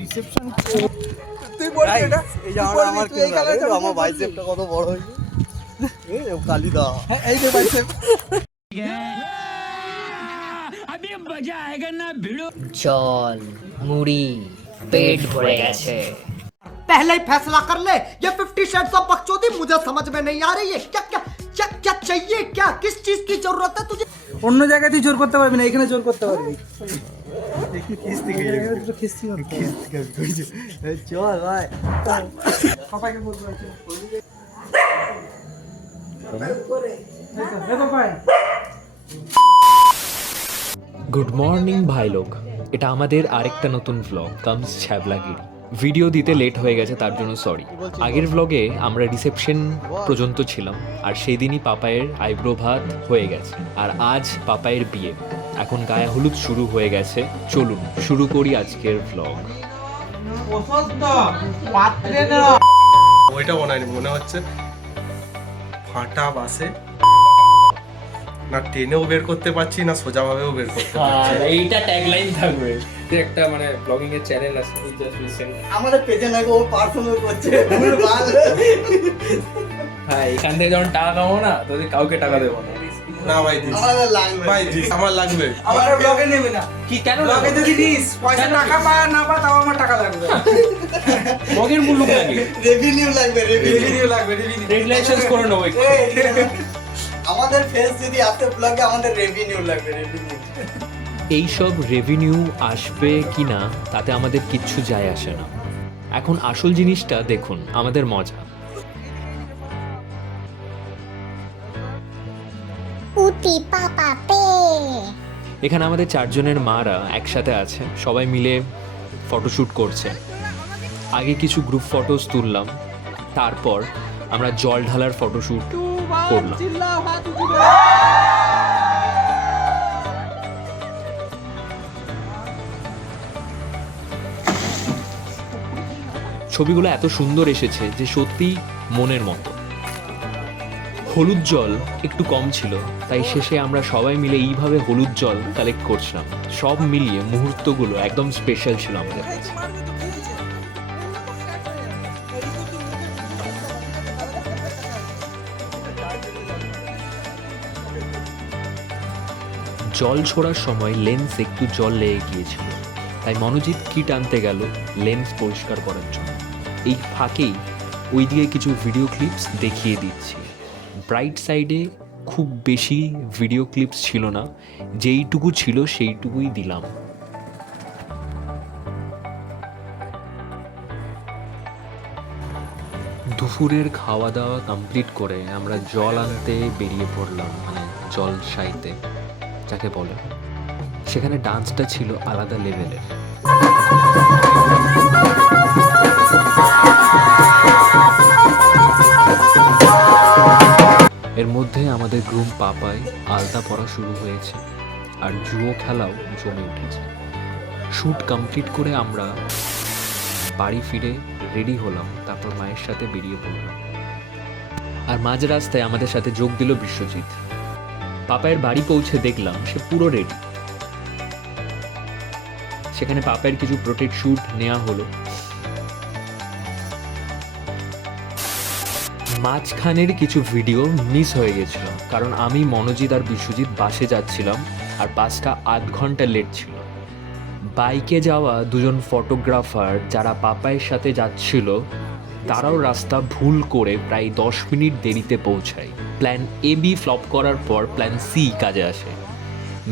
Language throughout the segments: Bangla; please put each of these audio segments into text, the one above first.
রিসেপশন তুই বলছিস এটা এই জামাটা আমার কি লাগে আমার বাইসেপটা কত বড় হয়েছে এই কালিদা এই যে বাইসেপ अभी मजा आएगा ना भिड़ो জল মুড়ি পেট ভরে গেছে। पहले ही फैसला कर ले। ये 50 शेड्स ऑफ बकचोदी मुझे समझ में नहीं आ रही है। क्या क्या क्या क्या चाहिए, क्या किस चीज की जरूरत है तुझे? অন্য জায়গায় তুই জোর করতে পারবি না, এখানে জোর করতে পারবি। চল ভাই পাপাকে বলতে গুড মর্নিং ভাই লোক, এটা আমাদের আরেকটা নতুন ভ্লগ কামস ছ্যাবলাগিরি। ভিডিও দিতে লেট হয়ে গেছে তার জন্য সরি। আগের ভ্লগে আমরা রিসেপশন পর্যন্ত ছিলাম আর সেই দিনই পাপায়ের আইব্রো ভাত হয়ে গেছে আর আজ পাপায়ের বিয়ে। এখন গায়ে হলুদ শুরু হয়ে গেছে, চলুন শুরু করি আজকের ভ্লগ। ওইটা মনে হচ্ছে ফাটা বাসে না টেনেও বের করতে পারছি না সোজাভাবেও বের করতে পারছি। এইটা ট্যাগলাইন থাকবে। একটা মানে ব্লগিং এর চ্যানেল আছে জাস্ট রিসেন্ট। আমাদের পেজে নাকি ও পার্সোনাল করছে ভুলভাল। হ্যাঁ, এখান থেকে যখন টাকা কামাবো না তোদের কাউকে টাকা দেবো না। না ভাই দিস, আমাদের লাগবে ভাই দিস, আমার লাগবে। আমার ব্লগে নেবে না কি কেন ব্লগে যদি দিস পয়সা টাকা পায় না পা তাও আমার টাকা লাগবে। ব্লগের মূল্য লাগে, রেভিনিউ লাগবে, রেভিনিউ লাগবে, রেগুলেশনস করে নেবো। আমাদের ফেস যদি আসে ব্লগে আমাদের রেভিনিউ লাগবে, রেভিনিউ। এইসব রেভিনিউ আসবে কি না তাতে আমাদের কিচ্ছু যায় আসে না। এখন আসল জিনিসটা দেখুন, আমাদের মজা। উতি পাপা পে এখানে আমাদের চারজনের মারা একসাথে আছে, সবাই মিলে ফটোশ্যুট করছে। আগে কিছু গ্রুপ ফটোস তুললাম, তারপর আমরা জল ঢালার ফটোশ্যুট করলাম। ছবিগুলো এত সুন্দর এসেছে যে সত্যি মনের মতো। হলুদ জল একটু কম ছিল, তাই শেষে আমরা সবাই মিলে এইভাবে হলুদ জল কালেক্ট করছিলাম। সব মিলিয়ে মুহূর্তগুলো একদম স্পেশাল ছিল আমাদের কাছে। জল ছোড়ার সময় লেন্স একটু জল লেগে গিয়েছিল, তাই মনোজিৎ কিট আনতে গেল লেন্স পরিষ্কার করার জন্য। এই ফাঁকেই ওইদিকে কিছু ভিডিও ক্লিপস দেখিয়ে দিচ্ছি। ব্রাইট সাইডে খুব বেশি ভিডিও ক্লিপস ছিল না, যেইটুকু ছিল সেইটুকুই দিলাম। দুপুরের খাওয়া দাওয়া কমপ্লিট করে আমরা জল আনতে বেরিয়ে পড়লাম, মানে জল সাইতে যাকে বলে। সেখানে ডান্সটা ছিল আলাদা লেভেলের। এর মধ্যে আমাদের গ্রুম পাপায় আলতা পরা শুরু হয়েছে আর জুয়ো খেলাও জমে উঠেছে। শ্যুট কমপ্লিট করে আমরা বাড়ি ফিরে রেডি হলাম, তারপর মায়ের সাথে বেরিয়ে পড়লাম। আর মাঝ রাস্তায় আমাদের সাথে যোগ দিল বিশ্বজিৎ। পাপায়ের বাড়ি পৌঁছে দেখলাম সে পুরো রেডি। সেখানে পাপায়ের কিছু প্রোটেক্ট শ্যুট নেওয়া হলো। মাঝখানের কিছু ভিডিও মিস হয়ে গেছিল, কারণ আমি, মনোজিৎ আর বিশ্বজিৎ বাসে যাচ্ছিলাম আর বাসটা আধ ঘন্টা লেট ছিল। বাইকে যাওয়া দুজন ফটোগ্রাফার যারা পাপায়ের সাথে যাচ্ছিল তারাও রাস্তা ভুল করে প্রায় 10 মিনিট দেরিতে পৌঁছায়। প্ল্যান এ বি ফ্লপ করার পর প্ল্যান সি কাজে আসে।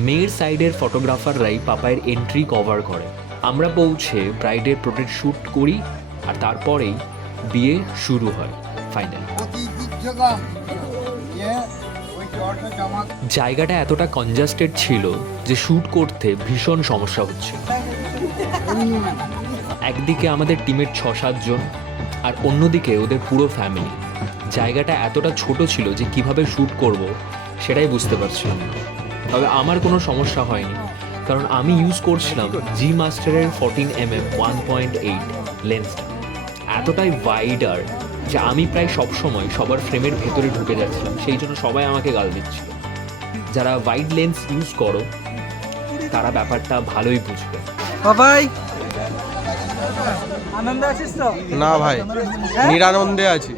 মেয়ের সাইডের ফটোগ্রাফাররাই পাপায়ের এন্ট্রি কভার করে। আমরা পৌঁছে ব্রাইডের প্রোটেক্ট শ্যুট করি আর তারপরেই বিয়ে শুরু হয় ফাইনালি। জায়গাটা এতটা কনজাস্টেড ছিল যে শ্যুট করতে ভীষণ সমস্যা হচ্ছিল। একদিকে আমাদের টিমের 6-7 জন আর অন্যদিকে ওদের পুরো ফ্যামিলি। জায়গাটা এতটা ছোট ছিল যে কিভাবে শ্যুট করব সেটাই বুঝতে পারছিলাম না। তবে আমার কোনো সমস্যা হয়নি, কারণ আমি ইউজ করছিলাম জি মাস্টারের 14mm 1.8 লেন্সটা। এতটাই ওয়াইডার যে আমি প্রায় সবসময় সবার ফ্রেমের ভেতরে ঢুকে যাচ্ছিলাম, সেই জন্য সবাই আমাকে গাল দিচ্ছিল। যারা ওয়াইড লেন্স ইউজ করো তারা ব্যাপারটা ভালোই বুঝবে। বাবাই আনন্দে আছিস তো? না ভাই, নিরানন্দে আছি।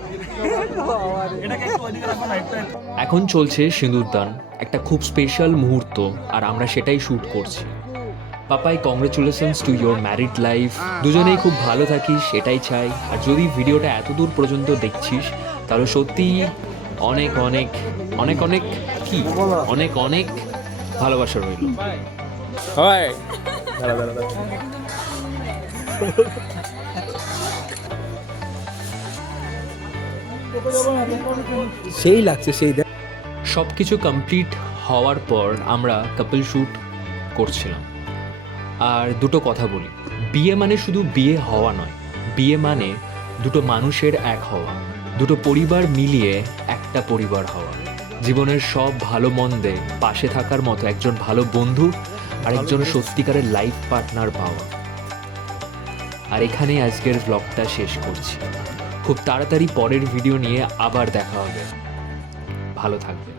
এখন চলছে সিঁদুরদান, একটা খুব স্পেশাল মুহূর্ত, আর আমরা সেটাই শ্যুট করছি। Papai, congratulations to your married life. দুজনেই খুব ভালো থাকিস, সেটাই চাই। আর যদি ভিডিওটা এত দূর পর্যন্ত দেখছিস, তাহলে সত্যিই অনেক অনেক অনেক অনেক কি অনেক অনেক ভালোবাসা রইল। সেই লাগছে সেই দেখ। সব কিছু কমপ্লিট হওয়ার পর আমরা কাপল শ্যুট করছিলাম। আর দুটো কথা বলি, বিয়ে মানে শুধু বিয়ে হওয়া নয়, বিয়ে মানে দুটো মানুষের এক হওয়া, দুটো পরিবার মিলিয়ে একটা পরিবার হওয়া, জীবনের সব ভালো মন্দে পাশে থাকার মতো একজন ভালো বন্ধু আর একজন সত্যিকারের লাইফ পার্টনার পাওয়া। আর এখানেই আজকের ব্লগটা শেষ করছি। খুব তাড়াতাড়ি পরের ভিডিও নিয়ে আবার দেখা হবে। ভালো থাকবে।